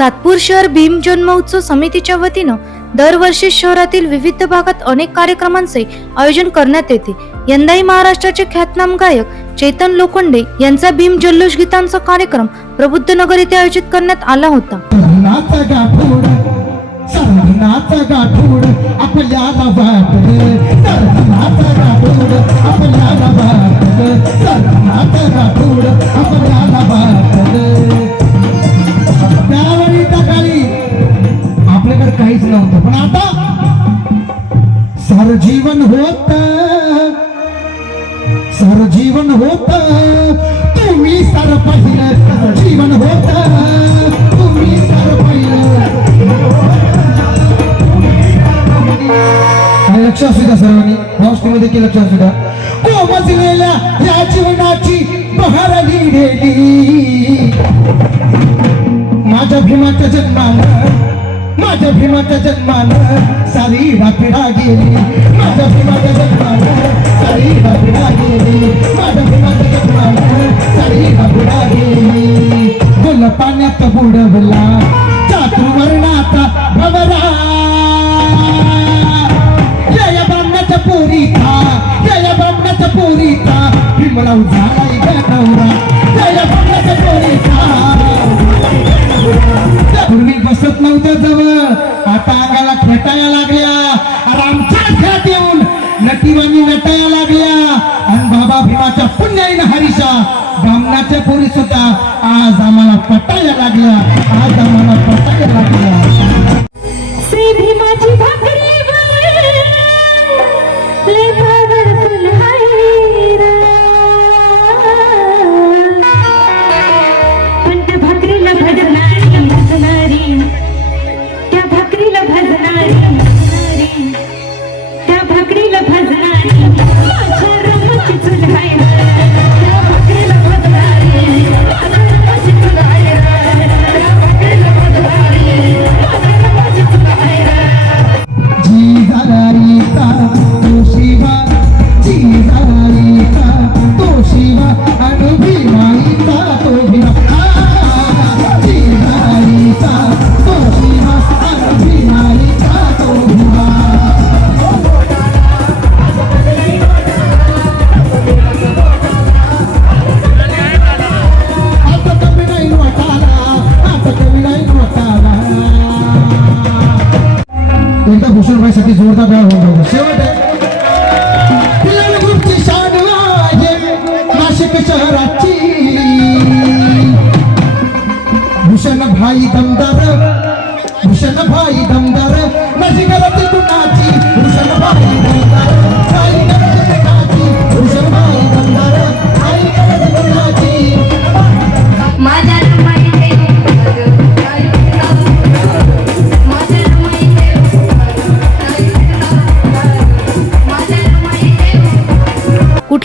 सातपूर शहर भीम जन्मोत्सव समितीच्या वतीनं दरवर्षी शहरातील विविध भागात अनेक कार्यक्रमांचे आयोजन करण्यात येते. यंदाही महाराष्ट्राचे ख्यातनाम गायक चेतन लोखंडे यांचा भीम जल्लोष गीतांचा कार्यक्रम प्रबुद्ध नगर येथे आयोजित करण्यात आला होता. आपल्या काहीच नव्हतं. पण आता सरजीवन होत सरजीवन होत. तुम्ही सर पहिलं जीवन होत. तुम्ही सर पहिलं. लक्ष असू द्या सर्वांनी. हॉस्टेलमध्ये की लक्ष असू द्या. कोमजलेल्या या जीवनाची बहार लिहिलेली. माझ्या भीमाच्या जन्माला माझ्या भीमाच्या जन्मानं सारी वापिडा गेली माझ्या भीमाच्या जन्मानं सारी वापिडा गेली माझ्या भीमाच्या जन्मानं सारी वापिडा गेली गुल पाण्यात बुडवला चातुर्वर्णाचा भवरा. जय ब्रह्माच्या पोरीचा जय ब्रह्माच्या पोरीचा भीमला झालाय गणवरा. बामणाच्या पोरी सुद्धा आज आम्हाला पटाया लागल्या आज आम्हाला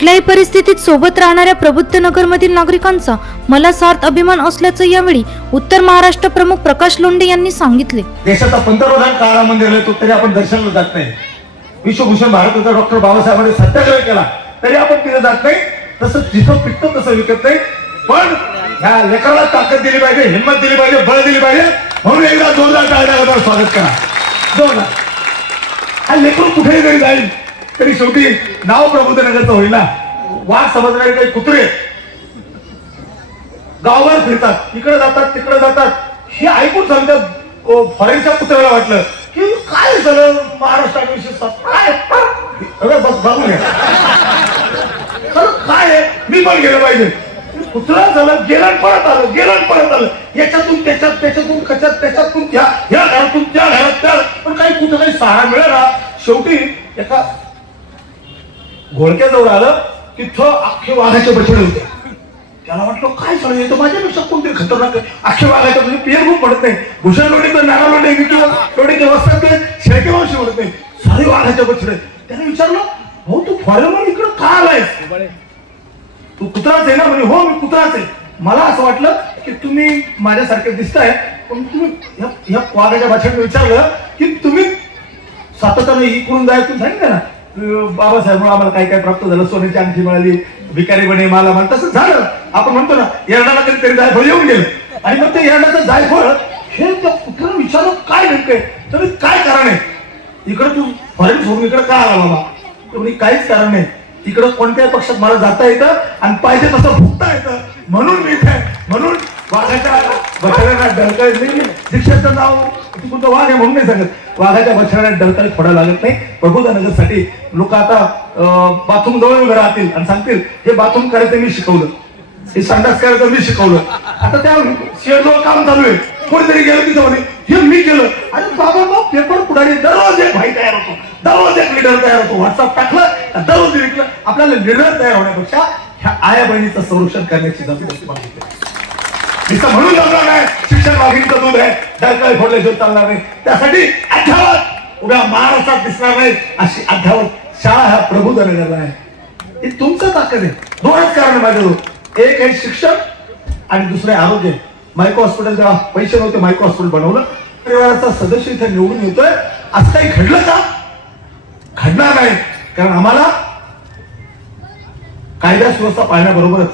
कुठल्याही परिस्थितीत सोबत राहणाऱ्या प्रबुद्ध नगरमधील नागरिकांचा मला सार्थ अभिमान असल्याचं यावेळी उत्तर महाराष्ट्र प्रमुख प्रकाश लोंढे यांनी सांगितले. देशाचा पंतप्रधान मंदिर राहिलो तरी आपण दर्शनला जात नाही. विश्वभूषण भारत डॉक्टर बाबासाहेबांनी सत्याग्रह केला तरी आपण तिथे जात नाही. तसं जिथं पिकतं तसं विकत नाही. पण ह्या लेकराला ताकद दिली पाहिजे हिंमत दिली पाहिजे बळ दिली पाहिजे. म्हणून एकदा जोरदार टाळ्या स्वागत करा. जोरदार. हा लेकरू कुठेही जरी जाईल. तरी शेवटी नाव प्रबोधनगरचं होईल ना वाघ समजणारे काही कुत्रे. गावभर फिरतात. इकडे जातात तिकडे जातात. हे ऐकून सांगतात फॉरेनच्या कुत्र्याला वाटलं की काय झालं? महाराष्ट्राविषयी काय? अरे बस बघून काय मी पण गेलं पाहिजे. कुत्रा झालं गेलं परत आलं गेलं परत आलं. याच्यातून त्याच्यात त्याच्यातून कशात त्याच्यातून त्या ह्या घरातून त्या घरात त्या पण काही कुठं काही सहारा मिळाला. शेवटी एका घोडक्याजवळ आलं तिथं अख्खे वाघाचे बछडे होते त्याला वाटलं काय चालू येतं माझ्यापेक्षा कोणतरी खतरनाक अख्खे वाघाच्या म्हणजे पियर ग्रुप पडत नाही. भूषण लोटे तर नाना लोटे किंवा लोटे व्यवस्था ते शेळके वंशी नाही. सारे वाघाच्या बछडे त्याने विचारलं हो तू फॉरेनवर इकडं का आलाय तू कुत्राच आहे ना? म्हणजे हो मी कुत्राच आहे. मला असं वाटलं की तुम्ही माझ्यासारखे दिसताय पण तुम्ही या- वाघाच्या भाषेत विचारलं की तुम्ही सातत्याने इकडून जायचं सांगितलं ना बाबासाहेब आम्हाला काय काय प्राप्त झालं. सोन्याची आणखी मिळाली भिकारी बने मला म्हण तसं झालं. आपण म्हणतो ना येरडाला कधीतरी जायफळ येऊन गेलं. आणि मग ते येरडाचं जायफळ हे कुठलं विचारू विचारलं काय नेमकंय तर काय कारण आहे? इकडं तू फॉरेन सोडून इकडे काय आला बाबा? तर काहीच कारण नाही. इकडं कोणत्याही पक्षात मला जाता येतं आणि पाहिजे तसं भुगता येतं. म्हणून मी इथे म्हणून वाघाच्या बछड्यांना डरकाळी नाही दीक्षाचं नाव तुमचं वाघ आहे म्हणून नाही सांगत. वाघाच्या बछड्यांना डरताळी फोडा लागत नाही. प्रबोधनगरसाठी लोक आता बाथरूम जवळ उभे राहतील आणि सांगतील हे बाथरूम करायचं मी शिकवलं. हे संडास करायचं मी शिकवलं. आता त्या शेअरजवळ काम चालू आहे. कोणीतरी गेलं तिथं म्हणे हे मी केलं. आणि बाबा मग पेपर पुढारी दररोज एक भाई तयार होतो. दररोज एक लिडर तयार होतो. व्हॉट्सअप टाकलं दररोज विकलं. आपल्याला लिडर तयार होण्यापेक्षा ह्या आया बहिणीचं संरक्षण करण्याची जबाबदारी मागितली. तिथं म्हणून जमणार नाही. शिक्षण मागणीचं दूध आहे. दरकाळी फोडल्याशिवाय चालणार नाही. त्यासाठी अध्यावत उभ्या महाराष्ट्रात दिसणार नाही अशी अध्यावत शाळा ह्या प्रबोधनगरला आहे. हे तुमचं ताकद आहे. दोनच कारण माझ्याजवळ एक आहे शिक्षण आणि दुसरं आहे आरोग्य. मायको हॉस्पिटल जेव्हा पैसे नव्हते मायको हॉस्पिटल बनवलं. परिवाराचा सदस्य इथे निवडून येतोय. असं काही घडलं का? घडणार नाही. कारण आम्हाला कायदा सुव्यवस्था पाळण्याबरोबरच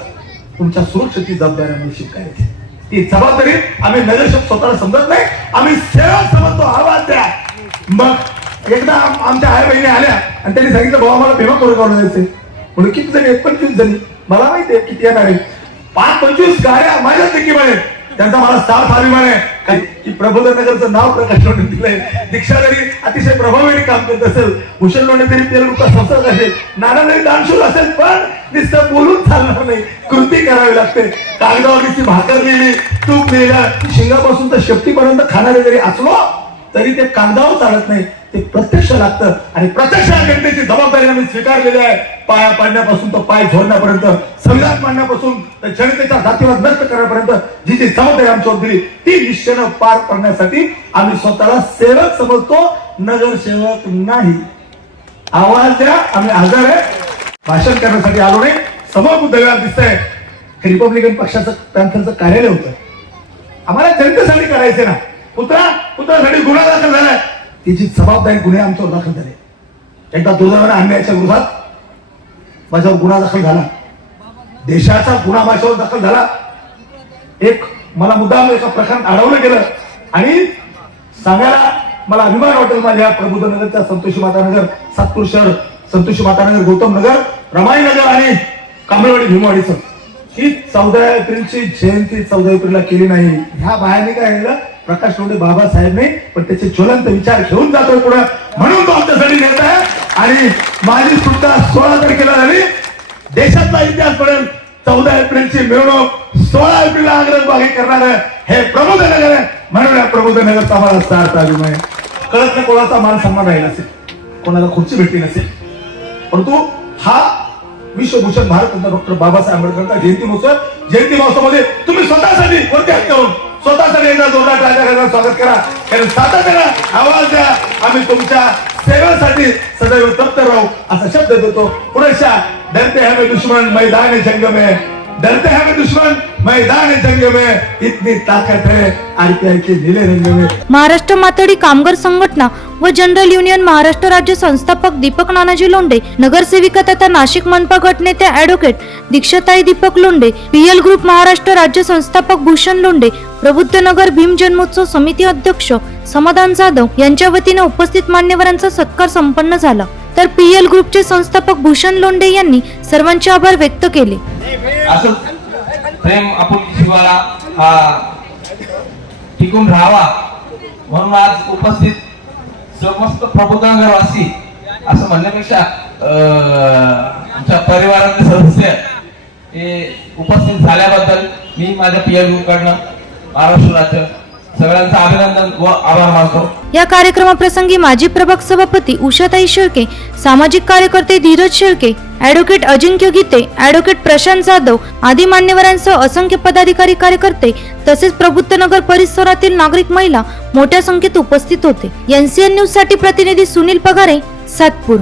तुमच्या सुरक्षेची जबाबदारी आम्ही शिकायची. ती जबाबदारी आम्ही नगरसेवक स्वतःला समजत नाही. आम्ही सेवक समजतो आवाज द्या. मग एकदा आमच्या आई बहिणी आल्या आणि त्यांनी सांगितलं बाबा मला भीमा करून करून जायचंय म्हणून किती जणी? आहेत पंचवीस जणी. मला माहिती आहे किती येणार आहे. पाच पंचवीस गाड्या माझ्या देखील त्यांचा मला साफ अभिमान आहे. की प्रबोधन नगरचं नाव प्रकाश लोंढे दिलंय. दीक्षा जरी अतिशय प्रभावीने काम करत असेल हुशल लोंढे तरी तेल रुपया संसद असेल. नाना जरी दानशूर असेल पण नुसतं बोलून चालणार नाही. कृती करावी लागते. कागदावरची भाकर लिहिली तूप लिहिलं शिंगापासून तर शेपटीपर्यंत खाणारे जरी असलो तरी ते कागदावर चालत नाही. ते प्रत्यक्ष लागतं. आणि प्रत्यक्ष घटनेची जबाबदारी आम्ही स्वीकारलेली आहे. पाया पाडण्यापासून तर पाय झोडण्यापर्यंत संविधान मांडण्यापासून तर जनतेचा जातीवाद नष्ट करण्यापर्यंत जी जी जबाबदारी आमच्यावर दिली ती निश्चयनं पार पाडण्यासाठी आम्ही स्वतःला सेवक समजतो नगरसेवक नाही. आवाज द्या आम्ही हजर आहे. भाषण करण्यासाठी आलो नाही. समोर मुद्दा दिसतंय. हे रिपब्लिकन पक्षाचं त्यांचं कार्यालय होतं. आम्हाला जनतेसाठी करायचे ना. पुत्रा पुत्रासाठी गुन्हा दाखल झालाय. त्याची जबाबदारी गुन्हे आमच्यावर दाखल झाले. एकदा दुर्दैवाने अन्यायाच्या विरोधात माझ्यावर गुन्हा दाखल झाला. देशाचा गुन्हा माझ्यावर दाखल झाला. एक मला मुद्दाम एका प्रकरण अडवलं गेलं. आणि सांगायला मला अभिमान वाटेल माझ्या प्रबोधनगरच्या संतोषी मातानगर सातपूर शहर. संतोषी मातानगर गौतम नगर रमाई नगर आणि कांबळवाडी भीमवाडीचं ही चौदा एप्रिलची जयंती चौदा एप्रिलला केली नाही. ह्या बायाने काय केलं? प्रकाश लोंढे बाबासाहेबने नाही पण त्याचे ज्वलंत विचार घेऊन जातोय पुढे. म्हणून तो आमच्यासाठी नेत आहे. आणि माझी सुद्धा सोळा तारखेला झाली. देशातला इतिहास पडेल चौदा एप्रिलची मिरवणूक सोळा एप्रिलला आग्रहबागी करणार हे प्रबोधनगर आहे. म्हणून या प्रबोधनगरचा आम्हाला सार्थ अभिमान आहे कळत नाही कोणाचा मान सन्मान राहिला असेल. कोणाला खुर्ची भेटली नसेल. परंतु हा विश्वभूषण भारतरत्न डॉक्टर बाबासाहेब आंबेडकरचा जयंती महोत्सव जयंती महोत्सवामध्ये तुम्ही स्वतःसाठी वरती हात करून स्वतःसाठी एकदा जोरदार टाळ्या स्वागत करा. कारण सातत्यानं आवाज द्या. आम्ही तुमच्या सेवेसाठी सदैव तप्त राहू. असा शब्द देतो. पुरेशा डरते हैं दुश्मन मैदान जंगम. आहे डरते हैं मैं दुश्मन मैदान जंग में इतनी ताकत है आरपीआई के नीले रंग में। महाराष्ट्र मातडी कामगार संघटना व जनरल युनियन महाराष्ट्र राज्य संस्थापक दीपक नानाजी लोंढे नगरसेविका तथा नाशिक मनपा गटनेते advocate Dikshatai Deepak Londhe PL group Maharashtra राज्य संस्थापक भूषण लोंडे प्रबुद्ध नगर भीम जन्मोत्सव समिती अध्यक्ष समाधान जाधव यांच्या वतीने उपस्थित मान्यवरांचा सत्कार संपन्न झाला. तर पीएल ग्रुपचे संस्थापक भूषण लोंढे यांनी सर्वांचे आभार व्यक्त केले. असं प्रेम टिकून राहावा म्हणून आज उपस्थित समस्त प्रबोधनगरवासी असं म्हणण्यापेक्षा आमच्या परिवारातले सदस्य हे उपस्थित झाल्याबद्दल मी माझ्या पीएल कडनं महाराष्ट्र राज्य सगळ्यांचं अभिनंदन व आभार मानतो. या कार्यक्रमाप्रसंगी माजी प्रभाग सभापती उषाताई शेळके सामाजिक कार्यकर्ते धीरज शेळके ॲडव्होकेट अजिंक्य गीते ॲडव्होकेट प्रशांत जाधव आदी मान्यवरांसह असंख्य पदाधिकारी कार्यकर्ते तसेच प्रबुद्धनगर परिसरातील नागरिक महिला मोठ्या संख्येत उपस्थित होते. एनसीएन न्यूजसाठी प्रतिनिधी सुनील पगारे सातपूर.